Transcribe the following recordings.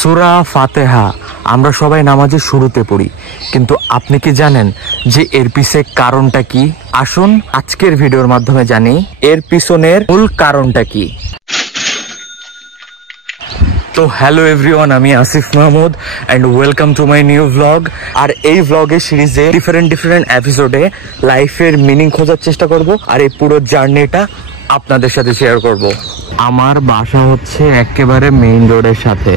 সূরা ফাতিহা আমরা সবাই নামাজের শুরুতে পড়ি, কিন্তু আপনি কি জানেন যে এর পিছে কারণটা কি? আসুন আজকের ভিডিওর মাধ্যমে জানি এর পিছনের মূল কারণটা কি। তো হ্যালো এভরিওয়ান, আমি Asif Mahmud and welcome to my new vlog. আর এই ভ্লগের সিরিজে ডিফারেন্ট এপিসোডে লাইফের মিনিং খোঁজার চেষ্টা করব, আর এই পুরো জার্নিটা আপনাদের সাথে শেয়ার করব। আমার বাসা হচ্ছে একেবারে মেইন রোডের সাথে,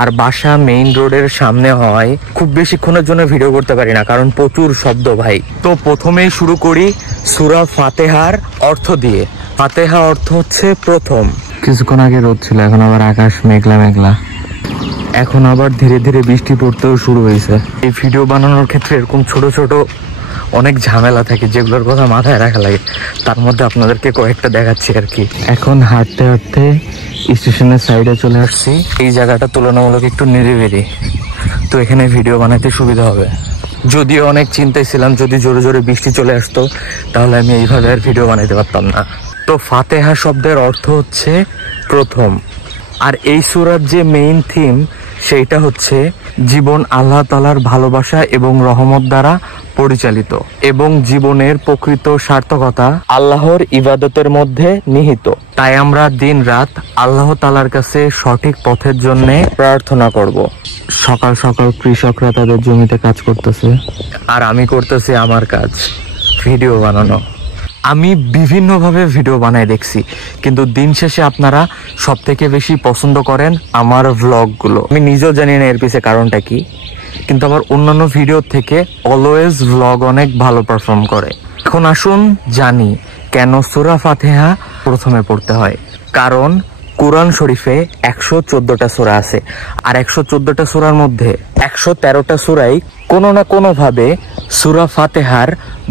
আর বাসা মেইন রোডের সামনে হয়। খুব বেশিক্ষণের জন্য ভিডিও করতে পারি না, কারণ প্রচুর শব্দ ভাই। তো প্রথমেই শুরু করি সূরা ফাতিহার অর্থ দিয়ে। ফাতিহা অর্থ হচ্ছে প্রথম। কিছুক্ষণ আগে রোদ ছিল, এখন আবার আকাশ মেঘলা মেঘলা, এখন আবার ধীরে ধীরে বৃষ্টি পড়তেও শুরু হয়েছে। এই ভিডিও বানানোর ক্ষেত্রে এরকম ছোট ছোট অনেক ঝামেলা থাকে, যেগুলোর কথা মাথায় রাখা লাগে। তার মধ্যে আপনাদেরকে কয়েকটা দেখাচ্ছি আর কি। এখন হাঁটতে হাঁটতে স্টেশনের সাইডে চলে আসছি। এই জায়গাটা তুলনামূলক একটু নিরিবিলি, তো এখানে ভিডিও বানাতে সুবিধা হবে। যদিও অনেক চিন্তায় ছিলাম, যদি জোরে জোরে বৃষ্টি চলে আসতো তাহলে আমি এইভাবে আর ভিডিও বানাতে পারতাম না। তো ফাতিহা শব্দের অর্থ হচ্ছে প্রথম, আর এই সূরার যে মেইন থিম সেইটা হচ্ছে জীবন আল্লাহ তাআলার ভালোবাসা এবং রহমত দ্বারা পরিচালিত, এবং জীবনের প্রকৃত সার্থকতা আল্লাহর ইবাদতের মধ্যে নিহিত। তাই আমরা দিন রাত আল্লাহ তাআলার কাছে সঠিক পথের জন্য প্রার্থনা করব। সকাল সকাল কৃষকরা তাদের জমিতে কাজ করতেছে, আর আমি করতেছি আমার কাজ, ভিডিও বানানো। আমি বিভিন্নভাবে ভিডিও বানাই দেখছি, কিন্তু দিন শেষে আপনারা সব থেকে বেশি পছন্দ করেন আমার ভ্লগগুলো। আমি নিজেও জানি না এর পিছে কারণটা কি, কিন্তু আমার অন্যান্য ভিডিও থেকে অলওয়েজ ভ্লগ অনেক ভালো পারফর্ম করে। এখন আসুন জানি কেন সূরা ফাতিহা প্রথমে পড়তে হয়। কারণ কুরআন শরীফে 114টা সূরা আছে, আর 114টা সূরার মধ্যে 113টা সূরাই কোনো না কোনো ভাবে সূরা ফাতিহার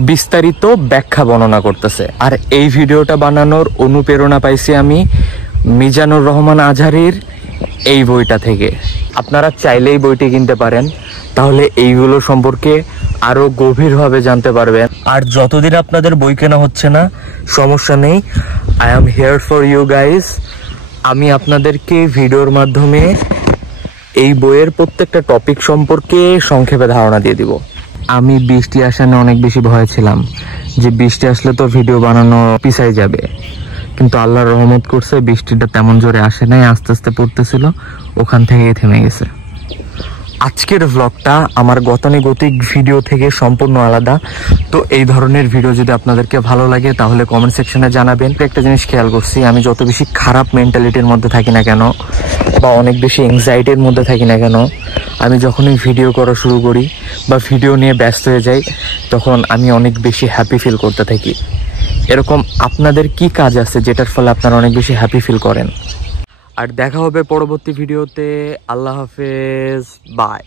বিস্তারিত ব্যাখ্যা বর্ণনা করতেছে। আর এই ভিডিওটা বানানোর অনুপ্রেরণা পাইছি আমি মিজানুর রহমান আজহারীর এই বইটা থেকে। আপনারা চাইলেই বইটি কিনতে পারেন, তাহলে এইগুলো সম্পর্কে আরো গভীরভাবে জানতে পারবেন। আর যতদিন আপনাদের বই কেনা হচ্ছে না, সমস্যা নেই, I am here for you guys. আমি আপনাদেরকে ভিডিওর মাধ্যমে এই বইয়ের প্রত্যেকটা টপিক সম্পর্কে সংক্ষেপে ধারণা দিয়ে দিব। আমি বৃষ্টি আসা নিয়ে অনেক বেশি ভয় ছিলাম, যে বৃষ্টি আসলে তো ভিডিও বানানো পিছাই যাবে, কিন্তু আল্লাহর রহমত করছে, বৃষ্টিটা তেমন জোরে আসে নাই, আস্তে আস্তে পড়তেছিল, ওখান থেকেই থেমে গেছে। আজকের ভ্লগটা আমার গতানুগতিক ভিডিও থেকে সম্পূর্ণ আলাদা। তো এই ধরনের ভিডিও যদি আপনাদেরকে ভালো লাগে তাহলে কমেন্ট সেকশনে জানাবেন। একটা জিনিস খেয়াল করছি, আমি যত বেশি খারাপ মেন্টালিটির মধ্যে থাকি না কেন, বা অনেক বেশি এংজাইটির মধ্যে থাকি না কেন, আমি যখনই ভিডিও করা শুরু করি বা ভিডিও নিয়ে ব্যস্ত হয়ে যাই, তখন আমি অনেক বেশি হ্যাপি ফিল করতে থাকি। এরকম আপনাদের কি কাজ আছে যেটার ফলে আপনারা অনেক বেশি হ্যাপি ফিল করেন? আর দেখা হবে পরবর্তী ভিডিওতে। আল্লাহ হাফেজ, বাই।